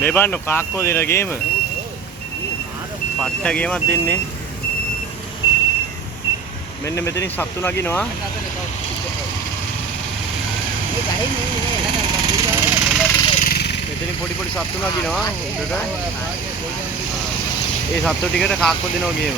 මේ බලන්න කාක්කෝ දෙන ගේම. පට්ට ගේමක් දෙන්නේ. මෙන්න මෙතනින් සත්තු නගිනවා. මෙතනින් පොඩි පොඩි සත්තු නගිනවා උඩට. ඒ සත්තු ටිකට කාක්කෝ දෙනවා ගේම.